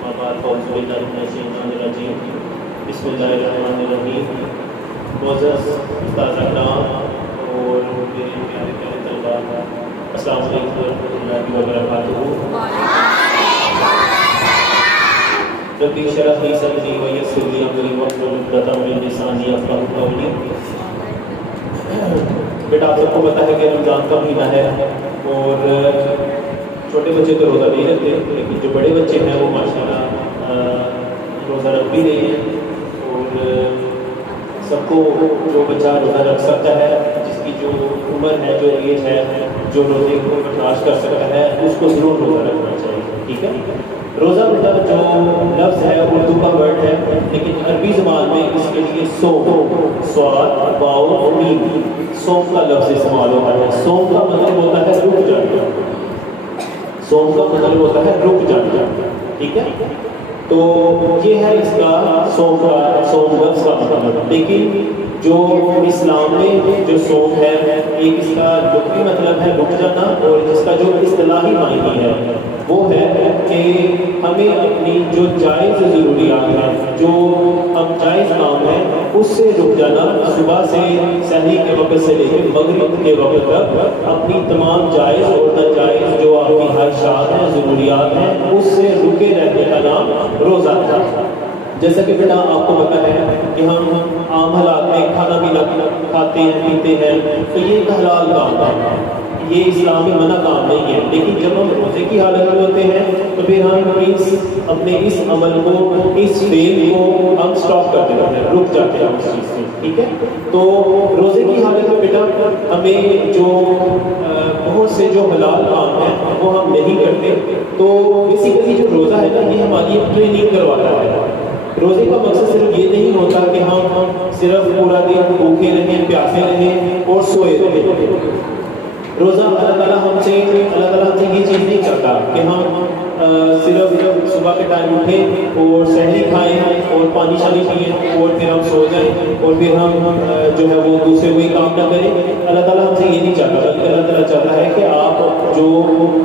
بسم اللہ الرحمن الرحیم. معزز استاد اکرام اور میرے پیارے پیارے طلباء، السلام علیکم ورحمۃ اللہ وبرکاتہ. ربی اشرح لی صدری ویسر لی امری واحلل عقدۃ من لسانی یفقهوا قولی. بیٹا آپ سب کو پتہ ہے کہ رمضان کا مہینہ ہے اور چھوٹے بچے تو روزہ نہیں رکھتے، لیکن جو بڑے بچے ہیں وہ ماشاءاللہ روزہ رکھ بھی رہے ہیں. اور سب کو جو بچہ روزہ رکھ سکتا ہے، جس کی جو عمر ہے، جو ایج ہے، جو روزے کو برداشت کر سکتا ہے، اس کو ضرور روزہ رکھنا چاہیے. ٹھیک ہے. روزہ مطلب جو لفظ ہے اردو کا ورڈ ہے، لیکن عربی زبان میں اس کے لیے صوم، صاد واو میم، صوم کا لفظ استعمال ہوتا ہے. صوم کا مطلب ہوتا ہے رک جانا. صوم کا مطلب ہوتا ہے رک جانا. ٹھیک ہے. تو یہ ہے اس کا صوم لفظ کا مطلب. لیکن جو اسلام میں جو صوم ہے، ایک اس کا لغوی مطلب ہے رک جانا، اور اس کا جو اصطلاحی معنی ہے وہ ہے کہ ہمیں اپنی جو جائز ضروریات ہیں، جو ہم جائز کام ہیں، اس سے رک جانا. صبح سے سحری کے وقت سے لے کے مغرب کے وقت تک اپنی تمام جائز اور ناجائز جو آپ کی خواہشات ہیں، ضروریات ہیں، اس سے رکے رہنے کا نام روزہ ہے. جیسا کہ بیٹا آپ کو پتہ ہے کہ ہم عام حالات میں کھانا پینا کھاتے ہیں، پیتے ہیں، تو یہ ایک حلال کام ہے، یہ اسلام میں منع کام نہیں ہے. لیکن جب ہم روزے کی حالت میں ہوتے ہیں تو پھر ہم اپنے اس عمل کو، اس فعل کو ہم سٹاپ کر دیتے ہیں، رک جاتے ہیں اس چیز سے. ٹھیک ہے. تو روزے کی حالت میں بیٹا ہمیں جو بہت سے جو حلال کام ہیں وہ ہم نہیں کرتے. تو بیسیکلی جو روزہ ہے نا، یہ ہماری ٹریننگ کرواتا ہے. روزے کا مقصد صرف یہ نہیں ہوتا کہ ہم صرف پورا دن بھوکے رہیں، پیاسے رہیں اور سوئے رہیں. روزہ اللہ تعالیٰ ہم سے یہ چیز نہیں چاہتا کہ ہم صرف صبح کے ٹائم اٹھیں اور سحری کھائیں اور پانی شانی پئیں اور پھر ہم سو جائیں اور پھر ہم جو ہے وہ دوسرے کوئی کام نہ کریں. اللہ تعالیٰ ہم سے یہ نہیں چاہتا، بلکہ اللہ تعالیٰ چاہتا ہے کہ آپ جو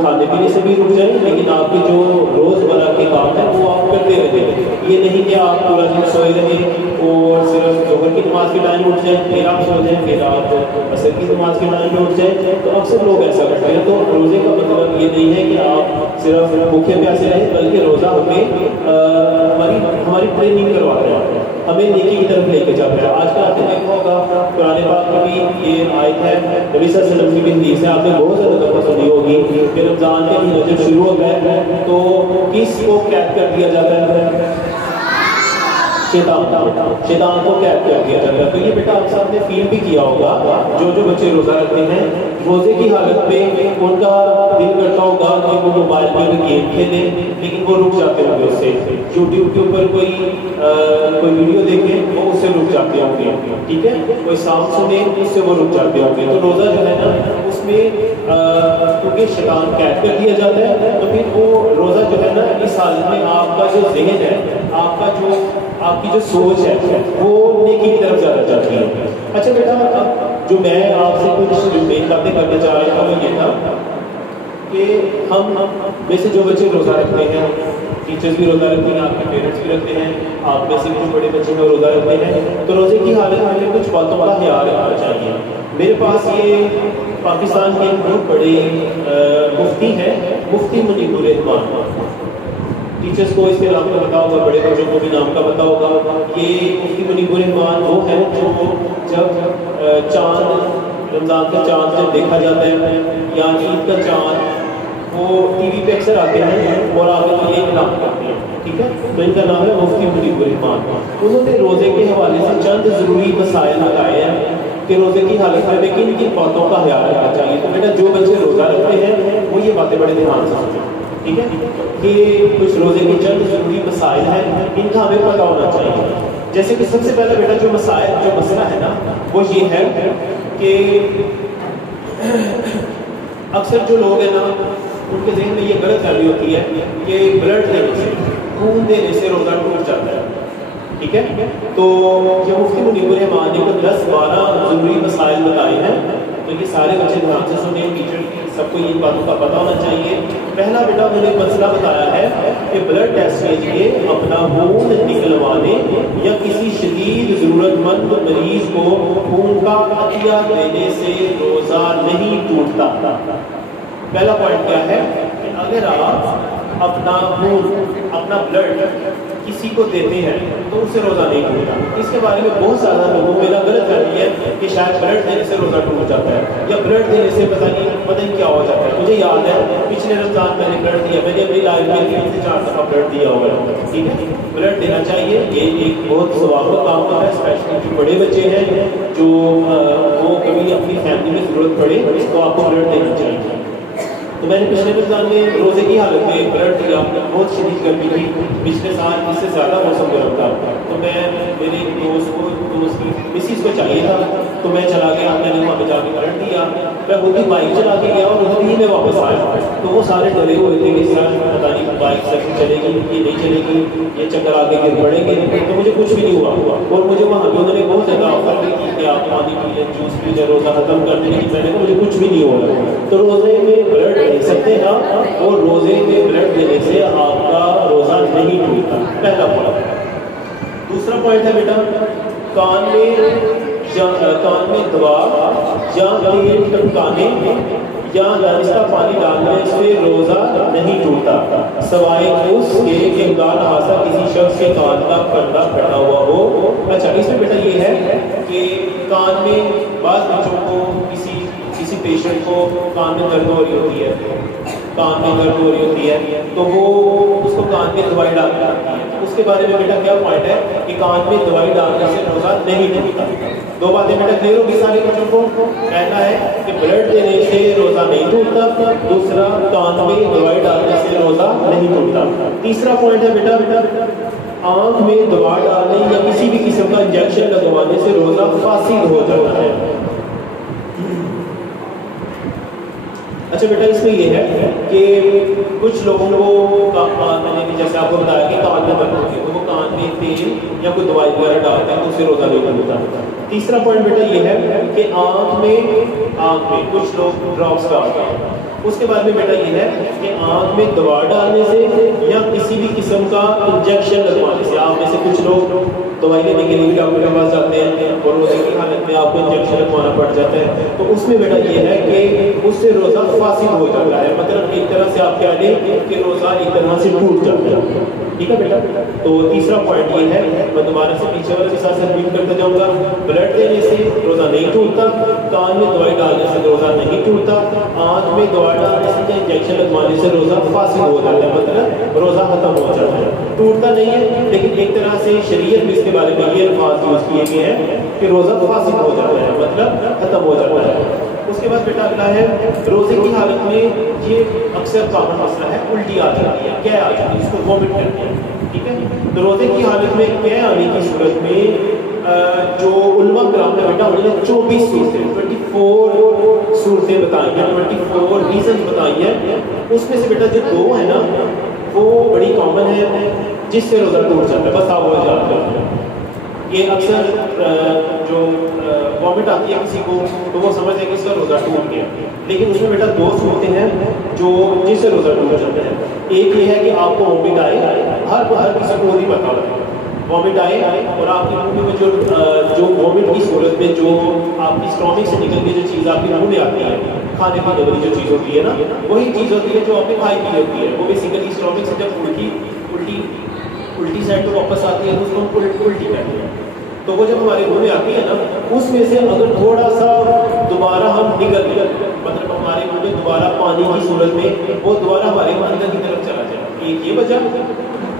کھانے پینے سے بھی رک جائیں، لیکن آپ کے جو روز مرہ کے کام ہیں وہ آپ کرتے رہیں. یہ نہیں کہ آپ پورا دن سوئے رہیں اور صرف ظہر کی نماز کے ٹائم اٹھ جائیں، پھر آپ سو جائیں، پھر آپ عصر کی نماز کے ٹائم پہ اٹھ جائیں. تو اکثر لوگ ایسا کرتے ہیں. تو روزے کا مطلب یہ نہیں ہے کہ آپ صرف بھوکے پیاسے رہیں، بلکہ روزہ ہمیں ہماری ٹریننگ کرواتا ہے، ہمیں نیکی کی طرف لے کے جاتا ہے. آج کل آپ نے دیکھا ہوگا قرآن پاک میں بھی یہ آیت ہے، نبی صلی اللہ علیہ وسلم کی حدیث ہے، آپ نے بہت زیادہ دفعہ سنی ہوگی کہ رمضان کے مہینہ جب شروع ہوتا ہے تو کس کو قید کر دیا جاتا ہے؟ شیطان کو قید کر دیا جاتا ہے. تو یہ بیٹا آپ سب نے فیل بھی کیا ہوگا، جو بچے روزہ رکھتے ہیں روزے کی حالت میں ان کا دل کرتا ہوگا کہ وہ موبائل پہ بھی گیم کھیلیں، لیکن وہ رک جاتے ہوں گے. اس سے یوٹیوب کے اوپر کوئی ویڈیو دیکھیں وہ اس سے رک جاتے ہوں گے. ٹھیک ہے. کوئی سانگ سنیں اس سے وہ رک جاتے ہوں گے. تو روزہ جو ہے نا اس میں کیونکہ شیطان قید کر دیا جاتا ہے، تو پھر وہ روزہ جو ہے نا اس حالت میں آپ کا جو ذہن ہے، آپ کی جو سوچ ہے وہ نیکی کی طرف زیادہ جاتی ہے. اچھا بیٹا، اب جو میں آپ سے کچھ مین باتیں کرنا چاہ رہا تھا وہ یہ تھا کہ ہم میں سے جو بچے روزہ رکھتے ہیں، ٹیچرز بھی روزہ رکھتے ہیں، آپ کے پیرنٹس بھی رکھتے ہیں، آپ میں سے جو بڑے بچے ہیں روزہ رکھتے ہیں، تو روزے کی حالت میں کچھ باتوں کا خیال رکھنا چاہیے. میرے پاس یہ پاکستان کے بہت بڑے مفتی ہیں، مفتی منیب الرحمان. ٹیچرز کو اس کے نام کا پتا ہوگا، بڑے بچوں کو بھی نام کا پتا ہوگا. یہ مفتی منیب الرحمان وہ ہیں جو جب چاند، رمضان کا چاند جب دیکھا جاتا ہے یا عید کا چاند، وہ ٹی وی پہ اکثر آتے ہیں اور آگے تو یہ اعلان کرتے ہیں. ٹھیک ہے. تو ان کا نام ہے مفتی منیب الرحمان. انہوں نے روزے کے حوالے سے چند ضروری مسائل بتائے ہیں کہ روزے کی حالت میں کن باتوں کا خیال رکھنا چاہیے. تو بیٹا جو بچے روزہ رکھتے ہیں وہ یہ باتیں بڑے دھیان سے سمجھیں. ٹھیک ہے. کہ کچھ روزے کے چند ضروری مسائل ہیں، ان کا ہمیں پتہ ہونا چاہیے. جیسے کہ سب سے پہلا بیٹا جو مسئلہ ہے نا وہ یہ ہے کہ اکثر جو لوگ ہیں نا ان کے ذہن میں یہ غلط فہمی ہوتی ہے کہ بلڈ دینے سے، خون دینے سے روزہ ٹوٹ جاتا ہے. ٹھیک ہے. تو یہ مفتی منیب الرحمان نے 10-12 ضروری مسائل بتائے ہیں تو یہ سارے بچے دھیان سے سنیں، ٹیچر سب کو یہ باتوں کا پتہ ہونا چاہیے۔ پہلا بیٹا انہوں نے مسئلہ بتایا ہے کہ بلڈ ٹیسٹ کے لیے اپنا خون نکلوانے یا کسی شدید ضرورت مند مریض کو خون کا عطیہ دینے سے روزہ نہیں ٹوٹتا۔ پہلا پوائنٹ کیا ہے کہ اگر آپ اپنا خون اپنا بلڈ کسی کو دیتے ہیں تو اس سے روزہ نہیں ٹوٹتا۔ اس کے بارے میں بہت زیادہ لوگوں کو میرا غلط فہمی ہے کہ شاید بلڈ دینے سے روزہ ٹوٹ جاتا ہے یا بلڈ دینے سے پتہ نہیں کیا ہو جاتا ہے۔ مجھے یاد ہے پچھلے رمضان میں نے بلڈ دیا، میں نے اپنی لائف میں 3 سے 4 دفعہ بلڈ دیا ہوگا، ٹھیک ہے۔ بلڈ دینا چاہیے، یہ ایک بہت ثواب کا کام ہوتا ہے، اسپیشلی جو بڑے بچے ہیں جو وہ کبھی اپنی فیملی میں ضرورت پڑے تو آپ کو بلڈ دینا چاہیے۔ تو میں نے پچھلے رمضان میں روزے کی حالت میں بلڈ دیا، بہت شدید گرمی تھی، پچھلے سال اس سے زیادہ موسم گرم تھا، تو میں میرے ایک دوست کو مسز کو چاہیے تھا تو میں چلا گیا، میں نے وہاں پہ جا کے بلڈ دیا۔ میں خود ہی بائک چلا کے گیا اور خود ہی میں واپس آیا، تو وہ سارے ڈرے ہوئے تھے کہ سر پتہ نہیں بائک سر چلے گی یہ نہیں چلے گی، یہ چکر آگے گر پڑیں گے، تو مجھے کچھ بھی نہیں ہوا۔ اور مجھے وہاں پہ انہوں نے بہت زیادہ آفر دی تھی کہ آپ پانی پی لیں، جوس پی لیں، روزہ ختم کر دیں، میں نے کہا مجھے کچھ بھی نہیں ہو رہا۔ تو روزے میں بلڈ دے سکتے ہیں اور روزے میں بلڈ دینے سے آپ کا روزہ نہیں ٹوٹتا، پہلا پوائنٹ۔ دوسرا پوائنٹ ہے بیٹا کان میں دوا یا تیل ٹپکانے یا دانستہ پانی ڈالنے سے روزہ نہیں ٹوٹتا، سوائے اس کے کہ خدا نخواستہ کسی شخص کے کان کا پردہ پھٹا ہوا ہو۔ اچھا، اس میں بیٹا یہ ہے کہ کان میں بعض بچوں کو کسی پیشنٹ کو کان میں درد ہو رہی ہوتی ہے، کان میں درد ہو رہی ہوتی ہے تو وہ اس کو کان میں دوائی ڈالتی ہے، اس کے بارے میں بیٹا کیا پوائنٹ ہے کہ کان میں دوائی ڈالنے سے روزہ نہیں ٹوٹتا۔ 2 باتیں بیٹا کلیئر ہوگی سارے بچوں کو۔ کہنا ہے کہ بلڈ دینے سے روزہ نہیں ٹوٹتا، دوسرا کان میں دوائی ڈالنے سے روزہ نہیں ٹوٹتا۔ تیسرا پوائنٹ ہے بیٹا آنکھ میں دوا ڈالنے یا کسی بھی قسم کا انجیکشن لگوانے سے روزہ فاسد ہو جاتا ہے۔ اچھا بیٹا اس میں یہ ہے کہ کچھ لوگوں کو میں نے جیسے آپ کو بتایا کہ کان میں درد ہوتی ہے تو وہ کان میں تیل یا کوئی دوائی وغیرہ ڈالتے ہیں تو اس سے روزہ نہیں ٹوٹتا۔ تیسرا پوائنٹ بیٹا یہ ہے کہ آنکھ میں کچھ لوگ ڈراپس ڈالتے ہیں، اس کے بعد میں بیٹا یہ ہے کہ آنکھ میں دوا ڈالنے سے یا کسی بھی قسم کا انجیکشن لگوانے سے، آپ میں سے کچھ لوگ دوائی لینے کے لیے ڈاکٹر کے پاس جاتے ہیں اور روزے کی حالت میں آپ کو انجیکشن لگوانا پڑ جاتا ہے، تو اس میں بیٹا یہ ہے کہ اس سے روزہ فاسد ہو جاتا ہے، مطلب ایک طرح سے آپ کیا لیں کہ روزہ ایک طرح سے ٹوٹ جاتا ہے، ٹھیک ہے بیٹا۔ تو تیسرا پوائنٹ یہ ہے، میں دوبارہ سے پیچھے والے کے ساتھ ریپیٹ کرتا جاؤں گا، بلڈ دینے سے روزہ نہیں ٹوٹتا، کان میں دوائی ڈالنے سے روزہ نہیں ٹوٹتا، آنکھ میں دوا ڈالنے سے یا انجیکشن لگوانے سے روزہ فاسد ہو جاتا ہے، مطلب روزہ ختم ہو جاتا ہے، ٹوٹتا نہیں ہے، لیکن ایک طرح سے شریعت میں اس کے بارے میں یہ الفاظ یوز کیے گئے ہیں کہ روزہ فاسد ہو جاتا ہے، مطلب ختم ہو جاتا ہے۔ اس کے بعد بیٹا اگلا ہے روزے کی حالت میں یہ اکثر کامن مسئلہ ہے، الٹی آ جاتی ہے، کیا آ جاتی ہے، اس کو وومٹ کرتے ہیں، ٹھیک ہے۔ تو روزے کی حالت میں کیا آنے کی صورت میں جو علماء کرام نے بیٹا انہوں نے 24 صورتیں بتائی ہیں، 24 ریزن بتائی ہیں، اس میں سے بیٹا جو 2 ہیں نا وہ بڑی کامن ہے جس سے روزہ ٹوٹ جاتا ہے، بس آپ وہ یاد کرتے ہیں۔ یہ اکثر جو وامٹ آتی ہے کسی کو تو وہ سمجھتے ہیں کہ اس کا روزہ ٹوٹ گیا، لیکن اس میں بیٹا 2 صورتیں ہیں جو جس سے روزہ ٹوٹ جاتا ہے۔ ایک یہ ہے کہ آپ کو وامٹ آئے، ہر کسی کو نہیں پتا ہوتا، وامٹ آئے اور آپ کے منہ میں جو وامٹ کی صورت میں جو آپ کی اسٹامک سے نکل کے جو چیز آپ کے منہ میں آتی ہے، کھانے پینے والی جو چیز ہوتی ہے نا، وہی چیز ہوتی ہے جو آپ نے کھائی پی ہوتی ہے، وہ بیسیکلی اسٹامک سے جب الٹی سائڈ پہ واپس آتی ہے تو اس کو ہم الٹی کہتے ہیں۔ تو وہ جب ہمارے منہ میں آتی ہے نا، اس میں سے اگر تھوڑا سا دوبارہ ہم نکل گئے، مطلب ہمارے منہ میں دوبارہ پانی کی صورت میں وہ دوبارہ ہمارے اندر کی طرف چلا جائے، ایک یہ وجہ،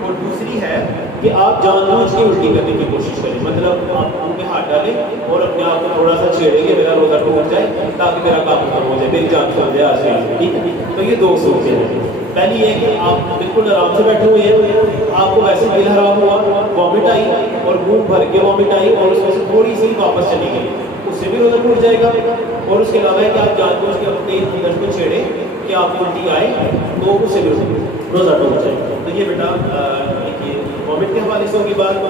اور دوسری ہے کہ آپ جان بوجھ کے الٹی کرنے کی کوشش کریں، مطلب آپ منہ میں ہاتھ ڈالیں اور اپنے آپ کو تھوڑا سا چھیڑیں کہ میرا روزہ ٹوٹ جائے تاکہ میرا کام ختم ہو جائے، میری جان چھوڑ جائے آج سے، ٹھیک ہے۔ تو یہ 2 صورتیں ہیں۔ پہلی یہ کہ آپ بالکل آرام سے بیٹھے ہوئے ہیں، آپ کو ویسے دل حرام ہوا، وامٹ آئی اور منہ بھر کے وامٹ آئی اور اس میں سے تھوڑی سی واپس چلی گئی، اس سے بھی روزہ ٹوٹ جائے گا۔ اور اس کے علاوہ ہے کہ آپ جان بوجھ کے اپنے اندر کو چھیڑیں کہ آپ کو الٹی آئے تو اس سے بھی روزہ ٹوٹ جائے گا۔ تو یہ بیٹا وامٹ کے حوالے سے ہوگی بات۔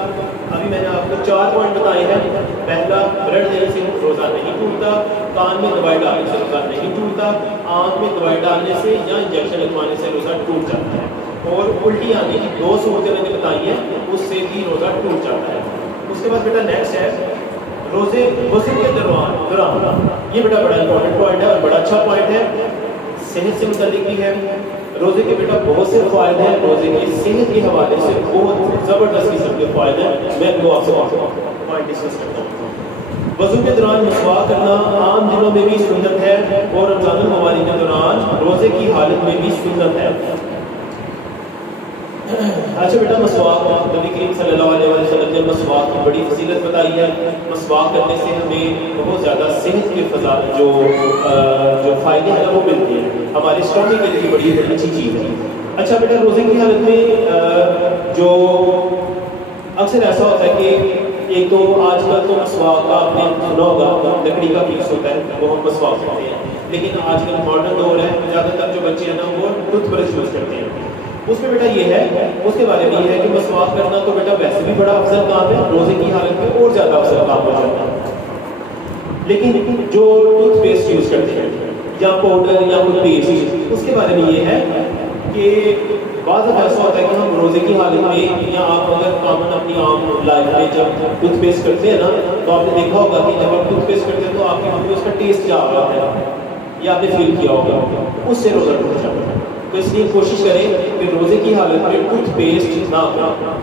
ابھی میں نے آپ کو 4 پوائنٹ بتائے ہیں پہلا بلڈ دینے سے روزہ نہیں ٹوٹتا، کان میں دوائی ڈالنے سے روزہ نہیں ٹوٹتا، آنکھ میں دوائی ڈالنے سے یا انجیکشن لگوانے سے روزہ ٹوٹ جاتا ہے، اور الٹی آنے کی 2 صورتیں میں نے بتائی ہیں اس سے بھی روزہ ٹوٹ جاتا ہے۔ اس کے بعد بیٹا نیکسٹ ہے روزے غسل کے دوران، یہ بیٹا بڑا امپورٹنٹ پوائنٹ ہے اور بڑا اچھا پوائنٹ ہے، صحت سے متعلق بھی ہے۔ روزے کے بیٹا بہت سے فوائد ہیں، روزے کی صحت کے حوالے سے بہت زبردست قسم کے فوائد ہیں، میں وہ آپ سے پوائنٹ ڈسکس کرتا ہوں۔ وضو کے دوران مسواک کرنا عام دنوں میں بھی سنت ہے اور رمضان المبارک کے دوران روزے کی حالت میں بھی سنت ہے۔ اچھا بیٹا مسواک، نبی کریم صلی اللہ علیہ وسلم نے مسواک کی بڑی فضیلت بتائی ہے، مسواک کرنے سے ہمیں بہت زیادہ صحت کے جو فائدے ہیں وہ ملتے ہیں، ہمارے اسٹامک کے لیے بڑی اچھی چیز ہے۔ اچھا بیٹا روزے کی حالت میں جو اکثر ایسا ہوتا ہے کہ ایک تو آج کل تو مسواک کا آپ نے سنا ہوگا لکڑی کا پیس ہوتا ہے وہ ہم مسواک کرتے ہیں، لیکن آج کل ماڈرن دور ہے، زیادہ تر جو بچے ہیں نا وہ ٹوتھ برش یوز کرتے ہیں۔ اس میں بیٹا یہ ہے، اس کے بارے میں یہ ہے کہ مسواک کرنا تو بیٹا ویسے بھی بڑا افضل کام ہے، روزے کی حالت میں اور زیادہ افضل کام ہو جاتا ہے، لیکن جو ٹوتھ پیسٹ یوز کرتے ہیں یا پاؤڈر یا کوئی پیسٹ، اس کے بارے میں یہ ہے کہ بعض ایسا ہوتا ہے کہ ہم روزے کی حالت میں یا آپ اگر کامن اپنی عام لائف میں جب ٹوتھ پیسٹ کرتے ہیں نا تو آپ نے دیکھا ہوگا کہ جب آپ ٹوتھ پیسٹ کرتے ہیں تو آپ کے منہ میں اس کا ٹیسٹ کیا آتا ہے یا آپ نے فیل کیا ہوگا، اس سے روزہ ٹوٹ جاتا ہے۔ تو اس لیے کوشش کریں کہ روزے کی حالت میں ٹوتھ پیسٹ نہ کریں،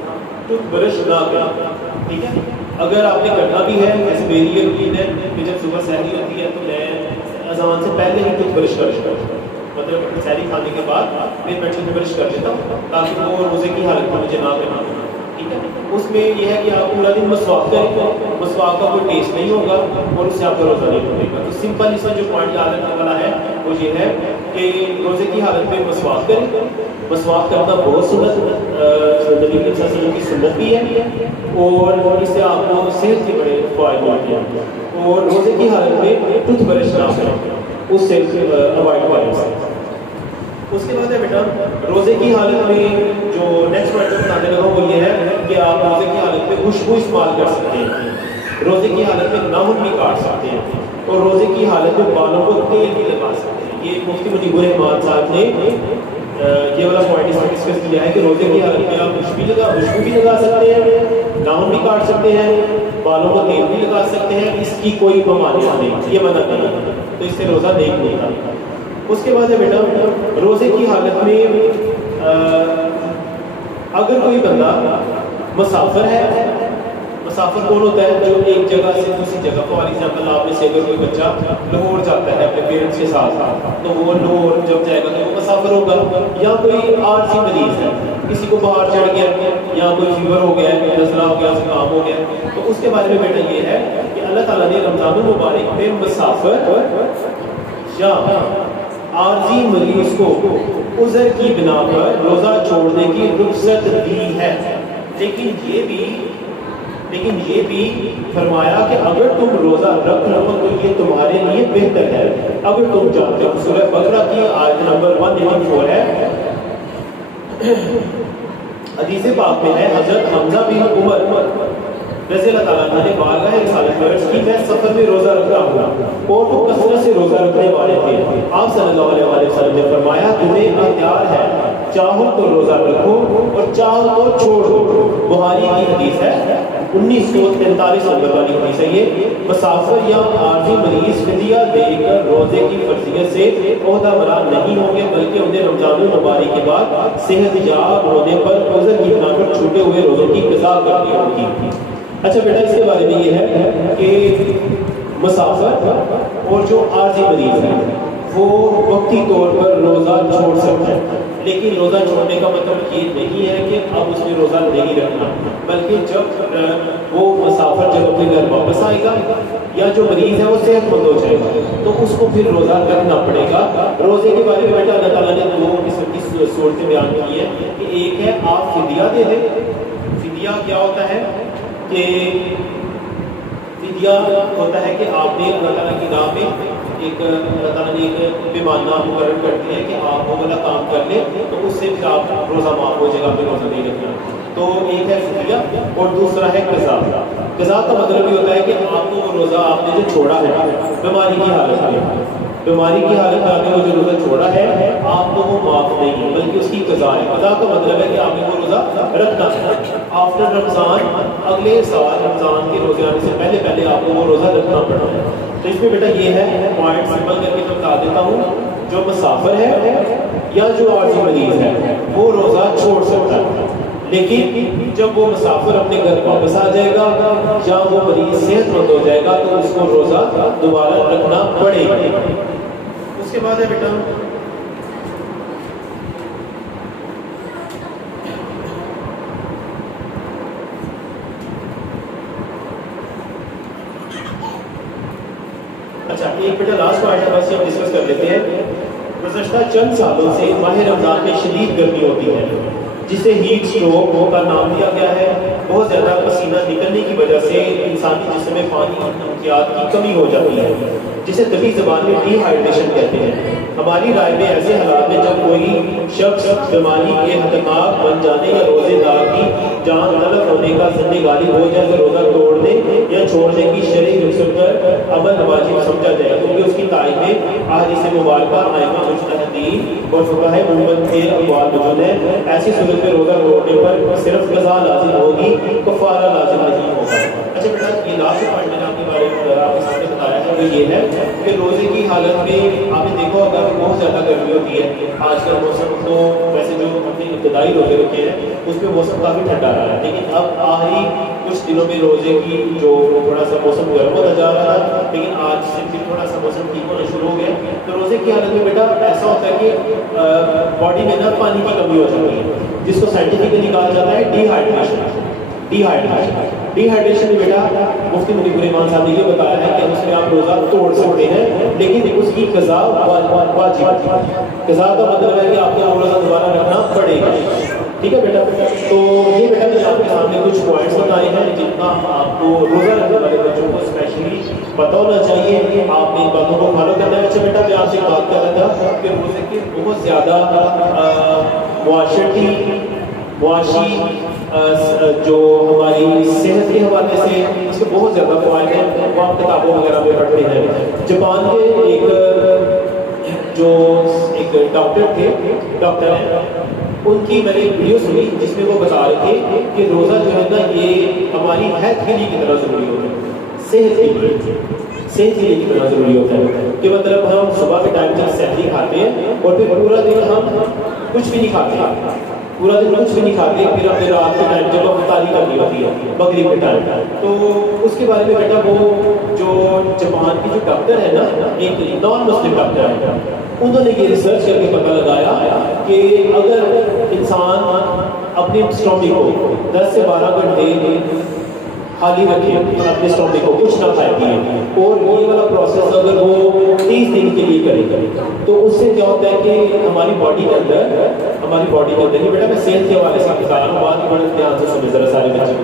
ٹوتھ برش نہ کریں، ٹھیک ہے۔ اگر آپ نے کرنا بھی ہے، جیسے میری یہ روٹین ہے کہ جب صبح سحری ہوتی ہے تو میں اذان سے پہلے ہی ٹوتھ برش کرتا ہوں، مطلب سحری کھانے کے بعد پھر میں ٹوتھ برش کر لیتا ہوں تاکہ وہ روزے کی حالت میں مجھے نہ کرنا پڑے، ٹھیک ہے۔ اس میں یہ ہے کہ آپ پورا دن مسواک کریں گے، مسواک کا کوئی ٹیسٹ نہیں ہوگا اور اس سے آپ کا روزہ نہیں ٹوٹے گا۔ تو سمپل اس میں جو پوائنٹ یاد رکھنے والا ہے وہ یہ ہے کہ روزے کی حالت میں مسواک کریں، مسواک کرنا بہت سنت نبی کریم صلی اللہ علیہ وسلم کی سنت بھی ہے اور اس سے آپ کو صحت کے بڑے فائدے ہوتے ہیں، اور روزے کی حالت میں ٹوتھ برش نہ کریں، اس سے اوائڈ کریں۔ اس کے بعد ہے بیٹا روزے کی حالت میں جو نیکسٹ پوائنٹ بتانے لگا وہ یہ ہے کہ آپ روزے کی حالت میں خوشبو استعمال کر سکتے ہیں، روزے کی حالت میں ناخن بھی کاٹ سکتے ہیں، اور روزے کی حالت میں بالوں کو تیل بھی لگا سکتے ہیں۔ یہ مفتی مجیب الرحمان صاحب نے یہ والا پوائنٹ اس میں ڈسکس کیا ہے کہ روزے کی حالت میں آپ خوشبو بھی لگا سکتے ہیں، ناخن بھی کاٹ سکتے ہیں، بالوں کو تیل بھی لگا سکتے ہیں، اس کی کوئی ممانعت نہیں، یہ منع نہیں، تو اس سے روزہ نہیں ہوتا۔ اس کے بعد ہے بیٹا روزے کی حالت میں اگر کوئی بندہ مسافر ہے، مسافر کون ہوتا ہے جو ایک جگہ سے دوسری جگہ، فار ایگزامپل آپ میں سے اگر کوئی بچہ لاہور جاتا ہے اپنے پیرنٹس کے ساتھ تو وہ لاہور جب جائے گا تو وہ مسافر ہوگا، یا کوئی عارضی مریض ہے، کسی کو باہر چڑھ گیا یا کوئی فیور ہو گیا، نزلہ ہو گیا، زکام ہو گیا، تو اس کے بارے میں بیٹا یہ ہے کہ اللہ تعالیٰ نے رمضان المبارک میں مسافر یا عارضی مریض کو عذر کی بنا پر روزہ چھوڑنے کی رخصت دی ہے، لیکن یہ بھی فرمایا کہ اگر تم روزہ رکھ لو تو یہ تمہارے لیے بہتر ہے۔ اگر تم جانتے ہو سورہ بقرہ کی آیت نمبر 184 ہے، حدیث پاک میں ہے حضرت حمزہ بن عمر رضی اللہ تعالیٰ عنہ نے بارگاہ رسالت میں عرض کی میں سفر میں روزہ رکھتا ہوں، اور وہ کثرت سے روزہ رکھنے والے تھے۔ آپ صلی اللہ علیہ وسلم نے فرمایا تمہیں اختیار ہے، چاہو تو روزہ رکھو اور چاہو تو چھوڑ دو۔ بخاری کی حدیث ہے 1943 نمبر والی حدیث ہے یہ۔ مسافر یا عارضی مریض فدیہ دے کر روزے کی فرضیت سے عہدہ برا نہیں ہوں گے، بلکہ انہیں رمضان المبارک کے بعد صحت یاب ہونے پر عذر کی بنا پر چھوٹے ہوئے روزوں کی قضا کرنی ہوگی۔ اچھا بیٹا اس کے بارے میں یہ ہے کہ مسافر اور جو عارضی مریض ہے وہ وقتی طور پر روزہ چھوڑ سکتا ہے، لیکن روزہ چھوڑنے کا مطلب یہ نہیں ہے کہ اب اس میں روزہ نہیں رکھنا، بلکہ جب وہ مسافر جب اپنے گھر واپس آئے گا یا جو مریض ہے وہ صحت مند ہو جائے گا تو اس کو پھر روزہ رکھنا پڑے گا۔ روزے کے بارے میں بیٹا اللہ تعالیٰ نے 2 قسم کی صورتیں بیان کی ہیں کہ ایک ہے آپ فدیہ دے دیں۔ فدیہ کیا ہوتا ہے کہ فدیہ ہوتا ہے کہ آپ نے اللہ تعالیٰ کی راہ میں ایک اللہ تعالیٰ نے ایک پیمانہ مقرر کر دیا ہے کہ آپ وہ والا کام کر لیں تو اس سے پھر آپ روزہ معاف ہو جائے گا، پھر روزہ نہیں رکھنا۔ تو ایک ہے فدیہ اور دوسرا ہے قضا. قضا کا مطلب یہ ہوتا ہے کہ آپ کو وہ روزہ آپ نے جو چھوڑا ہے بیماری کی حالت میں، بیماری کی حالت میں آپ نے وہ جو روزہ چھوڑا ہے آپ کو وہ معاف نہیں ہے بلکہ اس کی قضا ہے. قضا کا مطلب ہے کہ آپ نے وہ روزہ رکھنا ہے آفٹر رمضان، اگلے سال رمضان کے روزے آنے سے پہلے پہلے آپ کو وہ روزہ رکھنا پڑتا ہے. تو اس میں بیٹا یہ ہے پوائنٹ سمپل کر کے میں بتا دیتا ہوں. جو مسافر ہے یا جو عارضی مریض ہے وہ روزہ چھوڑ سکتا ہے، لیکن جب وہ مسافر اپنے گھر واپس آ جائے گا یا وہ مریض صحت مند ہو جائے گا تو اس کو روزہ دوبارہ رکھنا پڑے گا. اس کے بعد ہے بیٹا اچھا ایک بیٹا لاسٹ پوائنٹ ہے بس ہم ڈسکس کر لیتے ہیں. گزشتہ چند سالوں سے ماہ رمضان میں شدید گرمی ہوتی ہے جسے ہیٹ اسٹروک کا نام دیا گیا ہے. بہت زیادہ پسینہ نکلنے کی وجہ سے انسانی جسم میں پانی اور منشیات کی کمی ہو جاتی ہے جسے طبی زبان میں ڈی ہائیڈریشن کہتے ہیں. ہماری رائے میں ایسے حالات میں جب کوئی شخص بیماری کے ہتکاب بن جانے یا روزے دار کی جان طلب ہونے کا ذمہ غالب ہو جائے تو روزہ توڑنے یا چھوڑنے کی شرعی رخصت پر عمل واجب سمجھا جائے کیونکہ اس کی تائید میں احادیث مبارکہ ائمہ مجتہدین اور فقہاء امت کے اقوال موجود ہیں. ایسی صورت میں روزہ توڑنے پر صرف قضا لازم ہوگی، کفارہ لازم نہیں ہوگا. اچھا بیٹا یہ لاسٹ پوائنٹ میں نے آپ کے بارے میں آپ کے سامنے بتایا ہے وہ یہ ہے کہ روزے کی حالت میں آپ نے دیکھا ہوگا کہ بہت زیادہ گرمی ہوتی ہے. آج کا موسم تو ویسے جو اپنے ابتدائی روزے رکھے ہیں اس میں موسم کافی ٹھنڈا رہا ہے، لیکن اب آخری کچھ دنوں میں روزے کی جو تھوڑا سا موسم گرم ہوتا جا رہا ہے، لیکن آج سے پھر تھوڑا سا موسم ٹھیک ہونا شروع ہو گیا. تو روزے کی حالت میں بیٹا ایسا ہوتا ہے کہ باڈی میں نا پانی کی کمی ہو جاتی ہے جس کو سائنٹیفکلی کہا جاتا ہے ڈی ہائیڈریشن. ڈی ہائیڈریشن میں بیٹا مفتی منیب الرحمان صاحب نے یہ بتایا ہے کہ اس میں آپ روزہ توڑ سکتے ہیں لیکن اس کی قضا واجب ہے. قضا کا مطلب ہے کہ آپ کو روزہ دوبارہ رکھنا پڑے گا. ٹھیک ہے بیٹا. تو یہ بیٹا میں آپ کے سامنے کچھ پوائنٹس بتائے ہیں جتنا آپ کو روزہ رکھنے والے بچوں کو اسپیشلی پتہ ہونا چاہیے. آپ نے ان باتوں کو فالو کرنا ہے. اچھا بیٹا میں آپ سے ایک بات کر رہا تھا کہ روزے کے بہت زیادہ معاشی جو ہماری صحت کے حوالے سے اس کے بہت زیادہ فوائد ہیں وہ آپ کتابوں وغیرہ میں پڑھتے ہیں. جاپان کے ایک ڈاکٹر ہیں ان کی میں نے ایک ویڈیو سنی جس میں وہ بتا رہے تھے کہ روزہ جو ہے نا یہ ہماری ہیلتھ کے لیے کتنا ضروری ہوتا ہے، صحت کے لیے کتنا ضروری ہوتا ہے. کہ مطلب ہم صبح کے ٹائم تک سحری کھاتے ہیں اور پھر پورا دن ہم کچھ بھی نہیں کھاتے، پورا دن کچھ بھی نہیں کھاتے، پھر اپنے رات کے ٹائم جب افطاری کرنی ہوتی ہے مغرب کے ٹائم. تو اس کے بارے میں بیٹا وہ جو جاپان کی جو ڈاکٹر ہے نا ایک نان مسلم ڈاکٹر ہے انہوں نے یہ ریسرچ کر کے پتہ لگایا کہ اگر انسان اپنے اسٹومک کو 10 سے 12 گھنٹے خالی رکھے اپنے اسٹومک کو کچھ نہ کھائے پیے اور یہ والا پروسیس اگر وہ 30 دن کے لیے کرے تو اس سے کیا ہوتا ہے کہ ہماری باڈی کے اندر ہی بیٹا میں صحت کے حوالے سے بتا رہا ہوں بات بڑے دھیان سے سمجھ ذرا سارے بچے.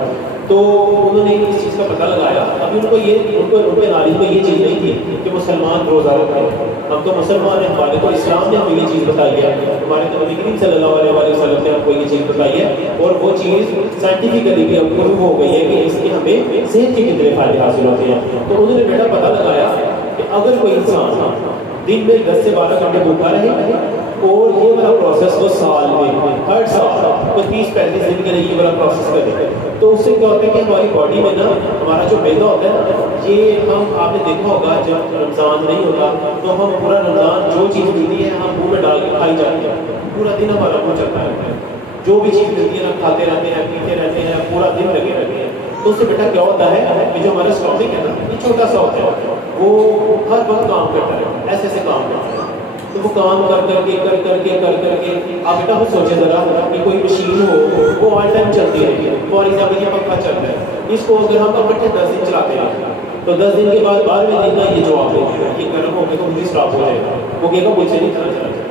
تو انہوں نے اس چیز کا پتہ لگایا. ابھی ان کے نالج میں یہ چیز نہیں تھی کہ مسلمان روزہ رکھتے ہیں. ہم تو مسلمان ہیں، ہمارے کو اسلام نے ہمیں یہ چیز بتائی ہے، ہمارے نبی کریم صلی اللہ علیہ وسلم نے ہم کو یہ چیز بتائی ہے اور وہ چیز سائنٹیفکلی بھی اب پروو ہو گئی ہے کہ اس کے ہمیں صحت کے کتنے فائدے حاصل ہوتے ہیں. تو انہوں نے بیٹا پتہ لگایا کہ اگر کوئی انسان دن میں 10 سے 12 گھنٹے بھوکا رہے اور یہ والا پروسیس وہ سال میں ہر سال کو 30-35 دن کے لیے یہ والا پروسیس کرے تو اس سے کیا ہوتا ہے کہ ہماری باڈی میں نا ہمارا جو میدا ہوتا ہے نا یہ آپ نے دیکھا ہوگا جب رمضان نہیں ہوتا تو ہم پورا رمضان جو چیز ملتی ہے ہم منہ میں ڈال کے کھائی جاتی ہے، پورا دن ہمارا منہ چلتا ہے، جو بھی چیز ملتی ہے ہم کھاتے رہتے ہیں پیتے رہتے ہیں پورا دن لگے رہتے ہیں. تو اس سے بیٹا کیا ہوتا ہے کہ جو ہمارا اسٹومک ہے نا یہ چھوٹا سا ہوتا ہے، وہ ہر وقت کام کرتا ہے، ایسے کام کرتا ہے. تو وہ کام کر کے آپ بیٹا خود سوچے ذرا کہ کوئی مشین ہو وہ آل ٹائم چلتی رہے. فار ایگزامپل یہ پنکھا چل رہا ہے، اس کو اگر ہم اکٹھے 10 دن چلاتے ہیں تو 10 دن کے بعد 12ویں دن کا یہ جواب ہوگا یہ گرم ہو گیا تو مجھے اسٹاپ ہو جائے گا، وہ کہے گا مجھ سے نہیں چلا جائے.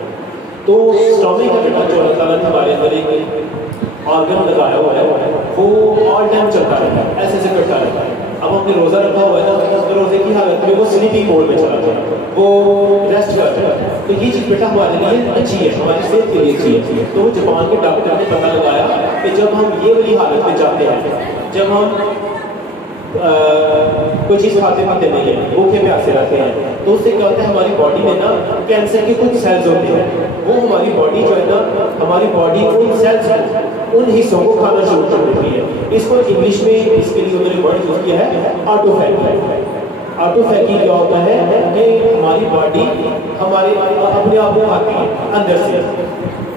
تو اسٹومک کا بیٹا جو اللہ تعالیٰ نے ہمارے اندر ایک آرگن لگایا ہوا ہے وہ آل ٹائم چلتا رہتا ہے، ایسے کرتا رہتا ہے. اب ہم نے روزہ رکھا ہوا ہے نا تو روزے کی حالت میں وہ سلیپنگ موڈ میں چلا جائے، وہ ریسٹ کرتا ہے. تو یہ چیز بیٹا ہمارے لیے اچھی ہے، ہماری صحت کے لیے اچھی ہے. تو وہ جاپان کے ڈاکٹر نے پتہ لگایا کہ کہ جب ہم یہ والی حالت میں جاتے ہیں، جب ہم کوئی چیز کھاتے پیتے نہیں ہیں، بھوکے پیاسے رہتے ہیں، تو اس سے کیا ہوتا ہے ہماری باڈی میں نا کینسر کے کچھ سیلز ہوتے ہیں، وہ ہماری باڈی جو ہے نا، ہماری باڈی ان سیلز ان حصوں کو کھانا شروع کر دیتی ہے. اس کو انگلش میں اس کے لیے انہوں نے ورڈ یوز کیا ہے آٹوفیگی. آٹوفیگی کیا ہوتا ہے کہ ہماری باڈی ہمارے اپنے آپ کو کھاتی ہے اندر سے.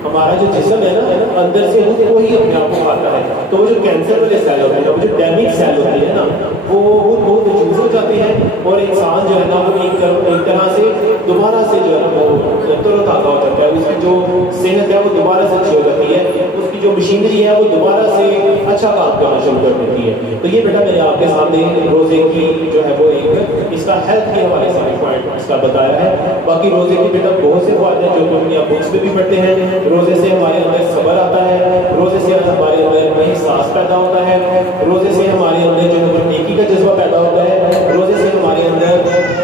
ہمارا جو جسم ہے نا اندر سے وہی اپنے آپ کو کھاتا ہے. تو وہ جو کینسر والے سیل ہوتے ہیں، وہ جو ڈیمیج سیل ہوتے ہیں نا، وہ بہت ریڈیوس ہو جاتے ہیں اور انسان جو ہے نا وہ ایک طرح سے دوبارہ سے جو ہے وہ تر و تازہ ہو جاتا ہے. اس کی جو صحت ہے وہ دوبارہ سے اچھی ہو جاتی ہے، اس کی جو مشینری ہے وہ دوبارہ سے اچھا کام کرنا شروع کر دیتی ہے. تو یہ بیٹا میں نے آپ کے سامنے روزے کی جو ہے وہ ایک اس کا ہیلتھ کے حوالے سے پوائنٹ اس کا بتایا ہے. باقی روزے کی بیٹا بہت سے فوائد ہیں جو ہم اپنی بکس میں بھی پڑھتے ہیں. روزے سے ہمارے اندر صبر آتا ہے، روزے سے ہمارے اندر احساس پیدا ہوتا ہے، روزے سے ہمارے اندر جو ہے نیکی کا جذبہ پیدا ہوتا ہے، روزے سے ہمارے اندر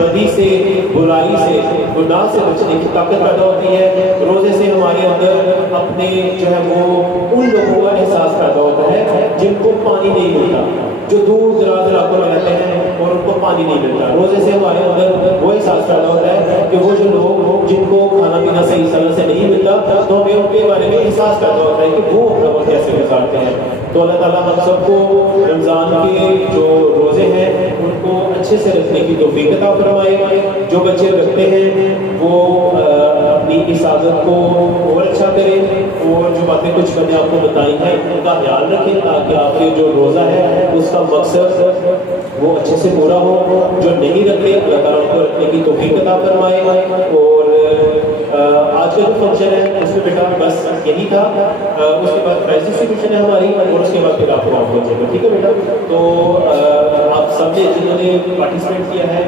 بدی سے، برائی سے، گناہ سے بچنے کی طاقت پیدا ہوتی ہے. روزے سے ہمارے اندر اپنے جو ہے وہ ان لوگوں کا احساس پیدا ہوتا ہے جن کو پانی نہیں ملتا، جو دور دراز علاقوں میں رہتے ہیں اور ان کو پانی نہیں ملتا. روزے سے ہمارے اندر وہ احساس پیدا ہوتا ہے کہ وہ جو لوگ جن کو کھانا پینا صحیح طرح سے نہیں ملتا، تو ہمیں ان کے بارے میں احساس پیدا ہوتا ہے کہ وہ اپنا وقت کیسے گزارتے ہیں. تو اللہ تعالیٰ ہم سب کو رمضان کے جو روزے ہیں ان کو اچھے سے رکھنے کی توفیق عطا فرمائے. جو بچے رکھتے ہیں وہ اپنی حفاظت کو اور اچھا کریں، اور جو باتیں کچھ میں نے آپ کو بتائی ہیں ان کا خیال رکھیں تاکہ آپ کے جو روزہ ہے اس کا مقصد وہ اچھے سے پورا ہو. جو نہیں رکھتے اللہ تعالیٰ ان کو رکھنے کی توفیق عطا فرمائے. اور آج کا جو فنکشن ہے اس میں بیٹا بس یہی تھا. اس کے بعد پرائز ڈسٹریبیوشن ہے ہماری، اور اس کے بعد پھر آپ کو آؤٹ ہو جائے گا. ٹھیک ہے بیٹا؟ تو آپ سب نے جنہوں نے پارٹیسپیٹ کیا ہے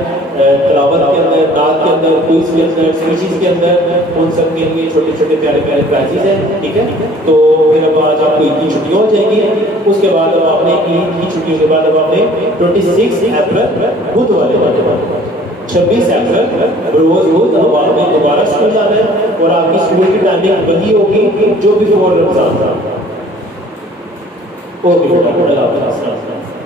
تلاوت کے اندر، نعت کے اندر، کوئز کے اندر، اسپیچز کے اندر، ان سب کے لیے چھوٹے چھوٹے پیارے پیارے پرائزز ہیں. ٹھیک ہے؟ تو پھر اب آج آپ کو عید کی چھٹیاں ہو جائیں گی. اس کے بعد اب آپ نے عید کی چھٹیوں کے بعد اب آپ نے 26 اپریل بدھ والے 26 اپریل روز اب آپ نے دوبارہ اسکول جانا ہے، اور آپ کی اسکول کی ٹائمنگ وہی ہوگی جو بیفور رمضان تھا. اوکے بیٹا، اللہ حافظ.